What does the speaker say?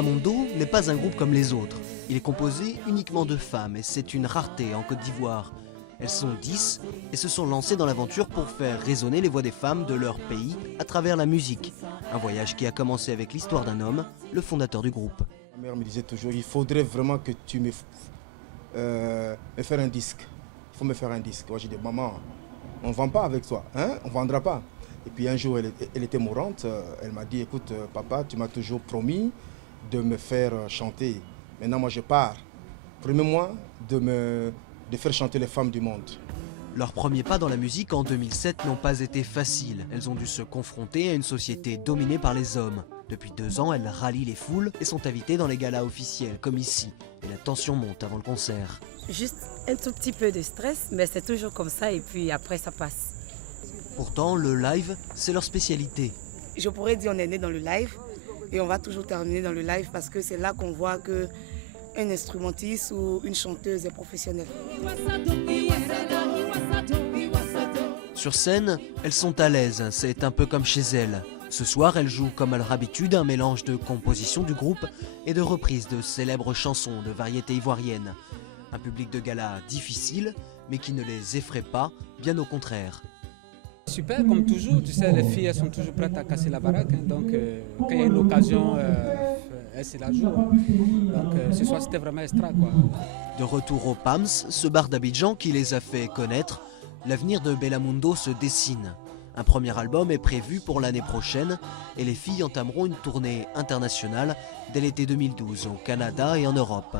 Bellamondo n'est pas un groupe comme les autres. Il est composé uniquement de femmes et c'est une rareté en Côte d'Ivoire. Elles sont 10 et se sont lancées dans l'aventure pour faire résonner les voix des femmes de leur pays à travers la musique. Un voyage qui a commencé avec l'histoire d'un homme, le fondateur du groupe. Ma mère me disait toujours, il faudrait vraiment que tu me fasses un disque. Il faut me faire un disque. Moi j'ai dit, maman, on ne vend pas avec toi, hein? On ne vendra pas. Et puis un jour, elle était mourante. Elle m'a dit, écoute, papa, tu m'as toujours promis de me faire chanter. Maintenant, moi, je pars. Promets-moi de faire chanter les femmes du monde. Leurs premiers pas dans la musique en 2007 n'ont pas été faciles. Elles ont dû se confronter à une société dominée par les hommes. Depuis 2 ans, elles rallient les foules et sont invitées dans les galas officiels, comme ici. Et la tension monte avant le concert. Juste un tout petit peu de stress, mais c'est toujours comme ça et puis après ça passe. Pourtant, le live, c'est leur spécialité. Je pourrais dire on est né dans le live et on va toujours terminer dans le live parce que c'est là qu'on voit qu'un instrumentiste ou une chanteuse est professionnelle. Sur scène, elles sont à l'aise, c'est un peu comme chez elles. Ce soir, elles jouent comme à leur habitude un mélange de compositions du groupe et de reprises de célèbres chansons de variété ivoirienne. Un public de gala difficile, mais qui ne les effraie pas, bien au contraire. Super, comme toujours, tu sais, les filles elles sont toujours prêtes à casser la baraque, hein, donc quand il y a une occasion, elles se la jouent. Donc ce soir c'était vraiment extra, quoi. De retour au PAMS, ce bar d'Abidjan qui les a fait connaître, l'avenir de Bellamondo se dessine. Un premier album est prévu pour l'année prochaine et les filles entameront une tournée internationale dès l'été 2012 au Canada et en Europe.